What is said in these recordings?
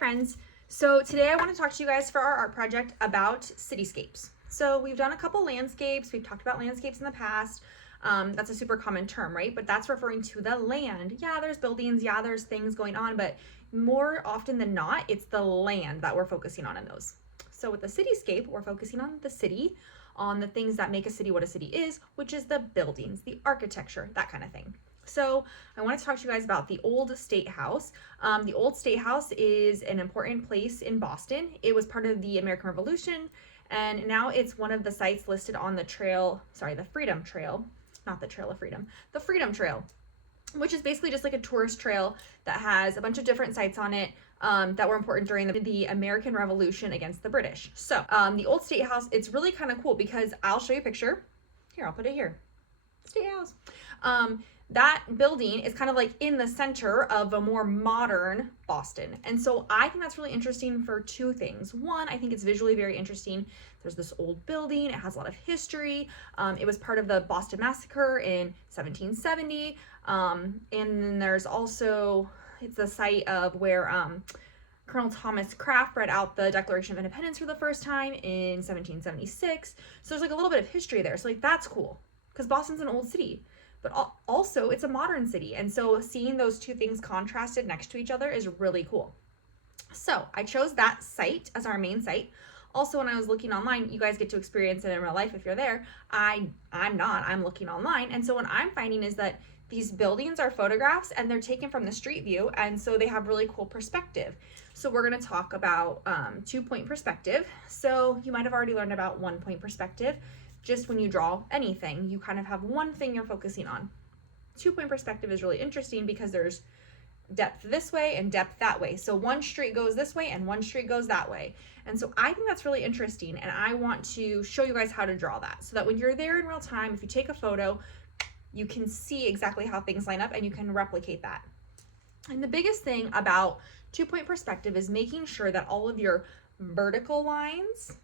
friends. So today I want to talk to you guys for our art project about cityscapes. So we've done a couple landscapes. We've talked about landscapes in the past. That's a super common term, right? But that's referring to the land. Yeah, there's buildings. Yeah, there's things going on. But more often than not, it's the land that we're focusing on in those. So with the cityscape, we're focusing on the city, on the things that make a city what a city is, which is the buildings, the architecture, that kind of thing. So I want to talk to you guys about the Old State House. The Old State House is an important place in Boston. It was part of the American Revolution, and now it's one of the sites listed on the the Freedom Trail, not the Trail of Freedom, the Freedom Trail, which is basically just like a tourist trail that has a bunch of different sites on it that were important during the American Revolution against the British. So the Old State House, it's really kind of cool because I'll show you a picture. Here, I'll put it here. State House. That building is kind of like in the center of a more modern Boston. And so I think that's really interesting for two things. One, I think it's visually very interesting. There's this old building. It has a lot of history. It was part of the Boston Massacre in 1770. And then there's also, it's the site of where Colonel Thomas Craft read out the Declaration of Independence for the first time in 1776. So there's like a little bit of history there. So like that's cool because Boston's an old city. But also it's a modern city. And so seeing those two things contrasted next to each other is really cool. So I chose that site as our main site. Also, when I was looking online, you guys get to experience it in real life if you're there. I'm not, I'm looking online. And so what I'm finding is that these buildings are photographs and they're taken from the street view. And so they have really cool perspective. So we're gonna talk about 2-point perspective. So you might have already learned about 1-point perspective. Just when you draw anything, you kind of have one thing you're focusing on. 2-point perspective is really interesting because there's depth this way and depth that way. So one street goes this way and one street goes that way. And so I think that's really interesting. And I want to show you guys how to draw that so that when you're there in real time, if you take a photo, you can see exactly how things line up and you can replicate that. And the biggest thing about 2-point perspective is making sure that all of your vertical lines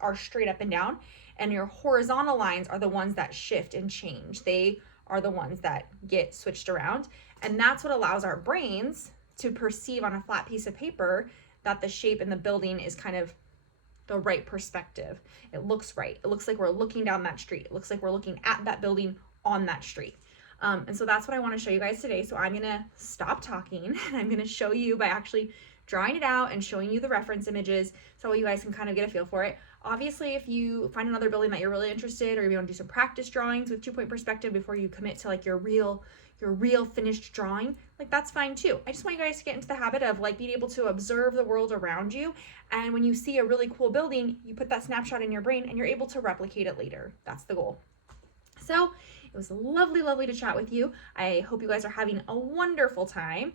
are straight up and down, and your horizontal lines are the ones that shift and change. They are the ones that get switched around, and that's what allows our brains to perceive on a flat piece of paper that the shape in the building is kind of the right perspective. It looks right. It looks like we're looking down that street. It looks like we're looking at that building on that street. And so that's what I want to show you guys today. So I'm going to stop talking and I'm going to show you by actually drawing it out and showing you the reference images so you guys can kind of get a feel for it. Obviously, if you find another building that you're really interested, or if you want to do some practice drawings with 2-point perspective before you commit to like your real finished drawing, like that's fine too. I just want you guys to get into the habit of like being able to observe the world around you. And when you see a really cool building, you put that snapshot in your brain and you're able to replicate it later. That's the goal. So it was lovely, lovely to chat with you. I hope you guys are having a wonderful time.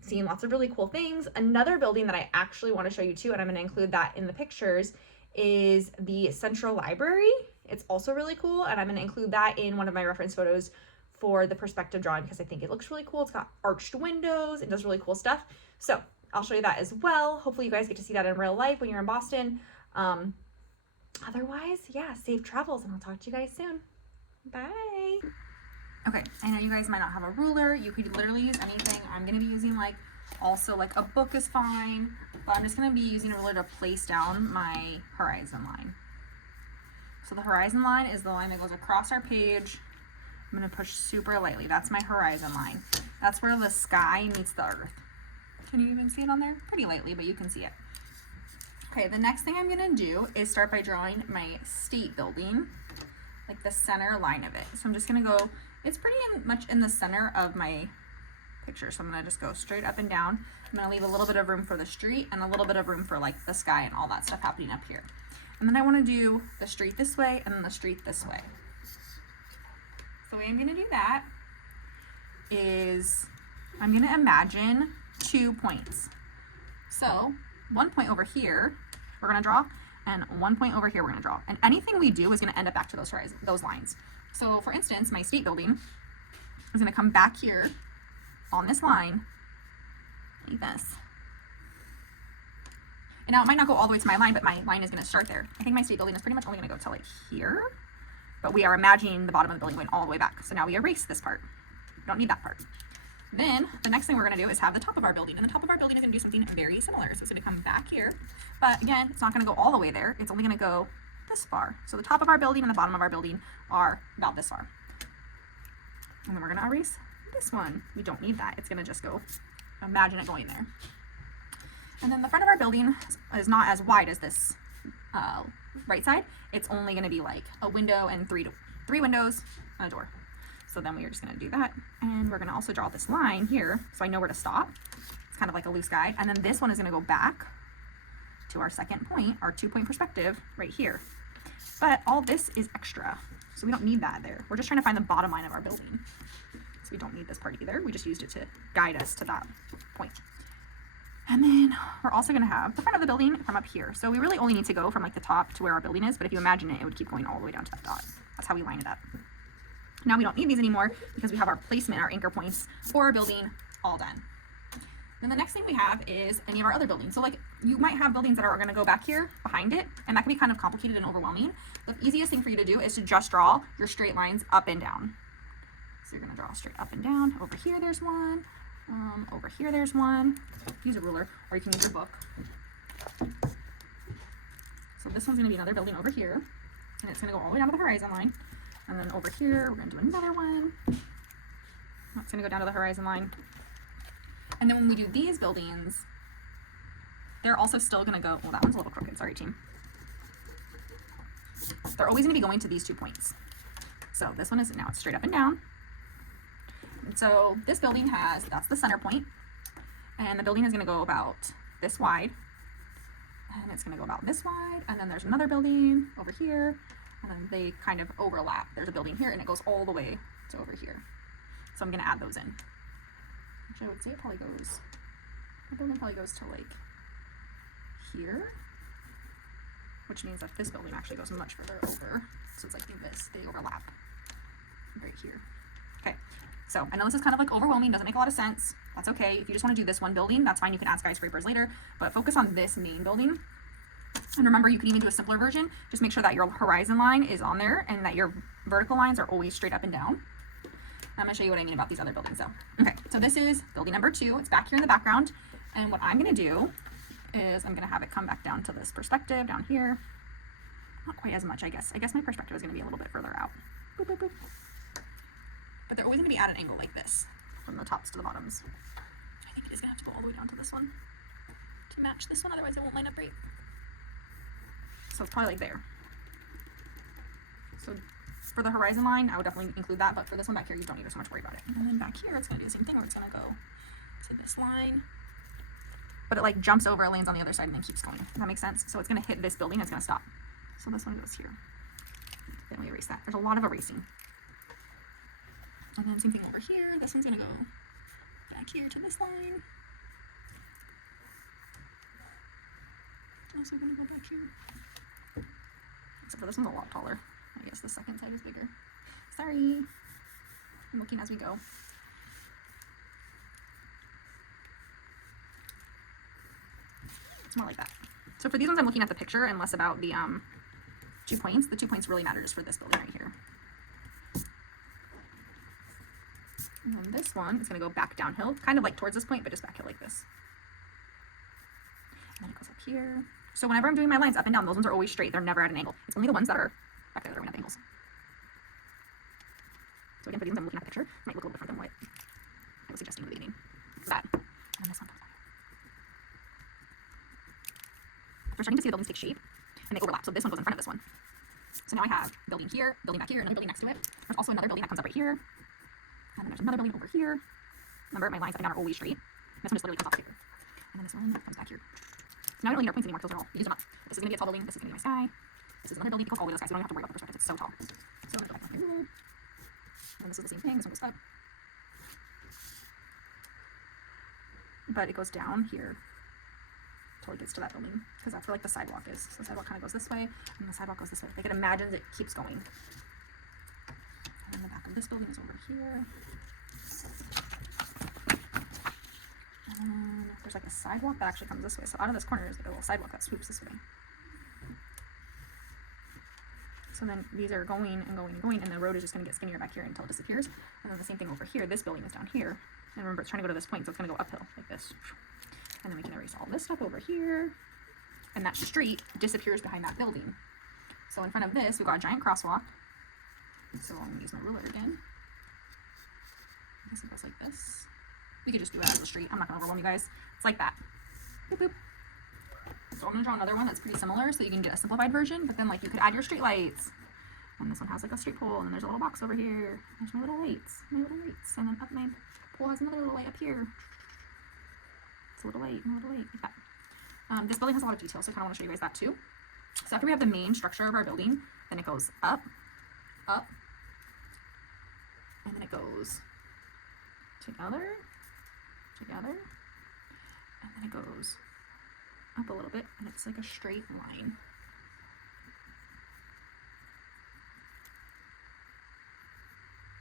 Seeing lots of really cool things. Another building that I actually want to show you too, and I'm going to include that in the pictures, is the Central Library. It's also really cool, and I'm going to include that in one of my reference photos for the perspective drawing because I think it looks really cool. It's got arched windows. It does really cool stuff. So I'll show you that as well. Hopefully you guys get to see that in real life when you're in Boston. Otherwise, yeah, safe travels, and I'll talk to you guys soon. Bye. Okay, I know you guys might not have a ruler. You could literally use anything. I'm going to be using like a book is fine, but I'm just going to be using a ruler to place down my horizon line. So the horizon line is the line that goes across our page. I'm going to push super lightly. That's my horizon line. That's where the sky meets the earth. Can you even see it on there? Pretty lightly, but you can see it. Okay, the next thing I'm going to do is start by drawing my state building, like the center line of it. So I'm just going to go, it's pretty much in the center of my picture. So I'm going to just go straight up and down. I'm going to leave a little bit of room for the street and a little bit of room for like the sky and all that stuff happening up here. And then I want to do the street this way and then the street this way. So the way I'm going to do that is I'm going to imagine 2 points. So 1 point over here we're going to draw, and 1 point over here we're going to draw. And anything we do is going to end up back to those lines. So for instance, my state building is going to come back here on this line like this. And now it might not go all the way to my line, but my line is going to start there. I think my state building is pretty much only going to go to like here, but we are imagining the bottom of the building going all the way back. So now we erase this part. We don't need that part. Then the next thing we're going to do is have the top of our building, and the top of our building is going to do something very similar. So it's going to come back here, but again, it's not going to go all the way there. It's only going to go this far. So the top of our building and the bottom of our building are about this far. And then we're going to erase this one. We don't need that. It's going to just go, imagine it going there. And then the front of our building is not as wide as this right side. It's only going to be like a window and three windows and a door. So then we're just going to do that, and we're going to also draw this line here so I know where to stop. It's kind of like a loose guide, and then this one is going to go back to our second point, our 2-point perspective right here. But all this is extra, so we don't need that there. We're just trying to find the bottom line of our building, so we don't need this part either. We just used it to guide us to that point. And then we're also going to have the front of the building from up here. So we really only need to go from like the top to where our building is, but if you imagine it, it would keep going all the way down to that dot. That's how we line it up. Now we don't need these anymore because we have our placement, our anchor points for our building all done. Then the next thing we have is any of our other buildings. So like you might have buildings that are going to go back here behind it, and that can be kind of complicated and overwhelming. The easiest thing for you to do is to just draw your straight lines up and down. So you're going to draw straight up and down. Over here there's one. Over here there's one. Use a ruler, or you can use your book. So this one's going to be another building over here, and it's going to go all the way down to the horizon line. And then over here, we're going to do another one. That's going to go down to the horizon line. And then when we do these buildings, they're also still going to go, well, that one's a little crooked. Sorry, team. They're always going to be going to these 2 points. So this one is now it's straight up and down. And so this building has, that's the center point. And the building is going to go about this wide. And it's going to go about this wide. And then there's another building over here. And then they kind of overlap. There's a building here, and it goes all the way to over here. So I'm going to add those in. Actually, I would say it probably goes, the building probably goes to like here, which means that this building actually goes much further over. So it's like this, they overlap right here. Okay, so I know this is kind of like overwhelming, doesn't make a lot of sense. That's okay. If you just want to do this one building, that's fine. You can add skyscrapers later, but focus on this main building. And remember, you can even do a simpler version. Just make sure that your horizon line is on there and that your vertical lines are always straight up and down. I'm going to show you what I mean about these other buildings though. Okay, so this is building number 2. It's back here in the background. And what I'm going to do is I'm going to have it come back down to this perspective down here. Not quite as much, I guess. I guess my perspective is going to be a little bit further out. Boop, boop, boop. But they're always going to be at an angle like this from the tops to the bottoms. I think it is going to have to go all the way down to this one to match this one, otherwise it won't line up right. So it's probably like there. So for the horizon line, I would definitely include that, but for this one back here, you don't need to so much worry about it. And then back here, it's going to do the same thing, where it's going to go to this line, but it like jumps over, it lands on the other side, and then keeps going. Does that make sense? So it's going to hit this building, it's going to stop. So this one goes here. Then we erase that. There's a lot of erasing. And then same thing over here. This one's going to go back here to this line. Also going to go back here. Except for this one's a lot taller. I guess the second side is bigger. Sorry. I'm looking as we go. It's more like that. So for these ones, I'm looking at the picture and less about the 2 points. The 2 points really matter just for this building right here. And then this one is going to go back downhill, kind of like towards this point, but just back here like this. And then it goes up here. So whenever I'm doing my lines up and down, those ones are always straight. They're never at an angle. It's only the ones that are back there that are going to have angles. So again, for these ones I'm looking at the picture, it might look a little different than what I was suggesting in the beginning. That. And then this one. We're starting to see the buildings take shape, and they overlap. So this one goes in front of this one. So now I have building here, building back here, another building next to it. There's also another building that comes up right here. And then there's another building over here. Remember, my lines up and down are always straight. This one just literally comes off the paper. And then this one comes back here. So now we don't need our points anymore because those are all, we used them up. This is going to be a tall building. This is going to be my sky. This is another building that goes all the way to the sky, so we don't have to worry about the perspective. It's so tall. So I'm going to go back down here. And this is the same thing. This one goes up. But it goes down here until it gets to that building, because that's where like the sidewalk is. So the sidewalk kind of goes this way, and the sidewalk goes this way. Like it imagines it keeps going. And then the back of this building is over here. And then there's like a sidewalk that actually comes this way. So out of this corner is like a little sidewalk that swoops this way. So then these are going and going and going, and the road is just going to get skinnier back here until it disappears. And then the same thing over here. This building is down here. And remember, it's trying to go to this point, so it's going to go uphill like this. And then we can erase all this stuff over here. And that street disappears behind that building. So in front of this, we've got a giant crosswalk. So I'm going to use my ruler again. I guess it goes like this. We could just do that as a street. I'm not going to overwhelm you guys. It's like that. Boop, boop. So I'm going to draw another one that's pretty similar so you can get a simplified version, but then like you could add your street lights. And this one has like a street pole, and then there's a little box over here. There's my little lights. And then up my pole has another little light up here. It's a little light, and a little light, like that. This building has a lot of detail, so I kind of want to show you guys that too. So after we have the main structure of our building, then it goes up, up, and then it goes together, together, and then it goes up a little bit, and it's like a straight line.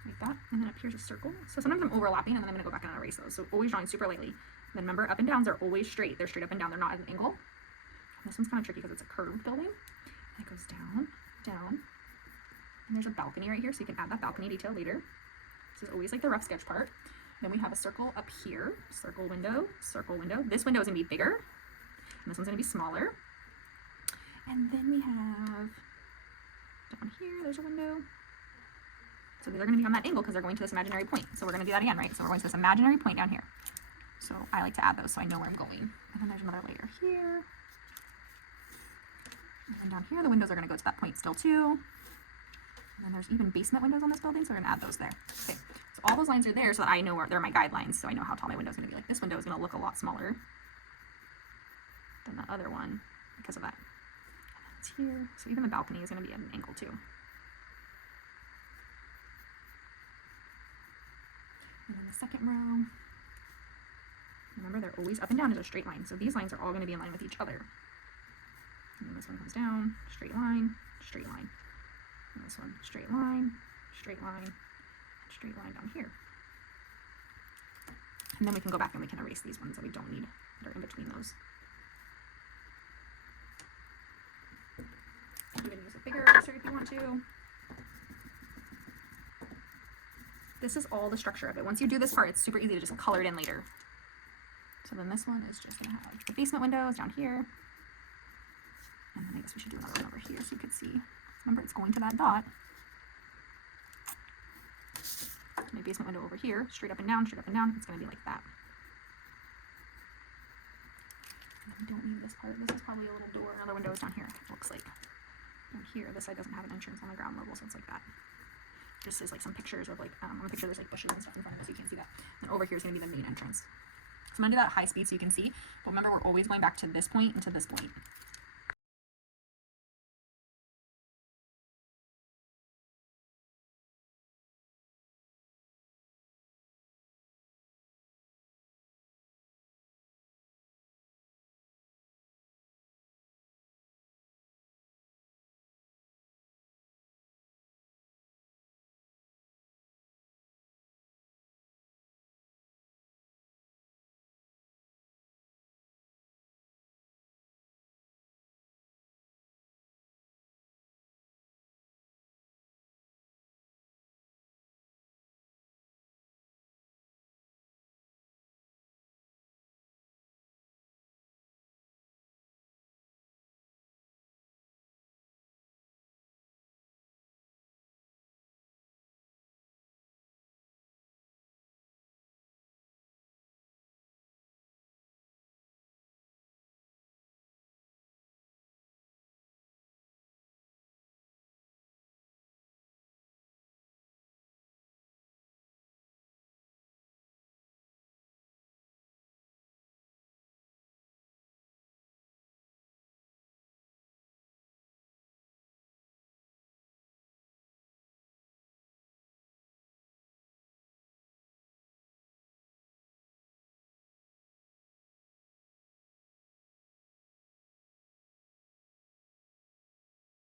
Like that, and then up here's a circle. So sometimes I'm overlapping, and then I'm going to go back and erase those. So always drawing super lightly. Then remember, up and downs are always straight. They're straight up and down. They're not at an angle. And this one's kind of tricky because it's a curved building. And it goes down, down. And there's a balcony right here, so you can add that balcony detail later. This is always like the rough sketch part. Then we have a circle up here. Circle window, circle window. This window is going to be bigger. And this one's going to be smaller. And then we have down here, there's a window. So these are going to be on that angle because they're going to this imaginary point. So we're going to do that again, right? So we're going to this imaginary point down here. So I like to add those so I know where I'm going. And then there's another layer here. And then down here, the windows are going to go to that point still too. And then there's even basement windows on this building, so we're going to add those there. Okay, so all those lines are there so that I know where they're my guidelines, so I know how tall my window is going to be. Like this window is going to look a lot smaller than the other one because of that. And then it's here, so even the balcony is going to be at an angle too. And then the second row, remember they're always up and down as a straight line, so these lines are all going to be in line with each other. And then this one comes down, straight line, straight line. And this one, straight line, straight line, straight line down here. And then we can go back and we can erase these ones that we don't need that are in between those. You can use a bigger eraser if you want to. This is all the structure of it. Once you do this part, it's super easy to just color it in later. So then this one is just going to have the basement windows down here. And then I guess we should do another one over here so you could see. Remember, it's going to that dot. My basement window over here, straight up and down, straight up and down. It's going to be like that. And then we don't need this part. This is probably a little door. Another window is down here, it looks like. Down here, this side doesn't have an entrance on the ground level, so it's like that. Just is like some pictures of like, on the picture there's like bushes and stuff in front of us, so you can't see that. And over here is going to be the main entrance. So I'm going to do that at high speed so you can see. But remember, we're always going back to this point and to this point.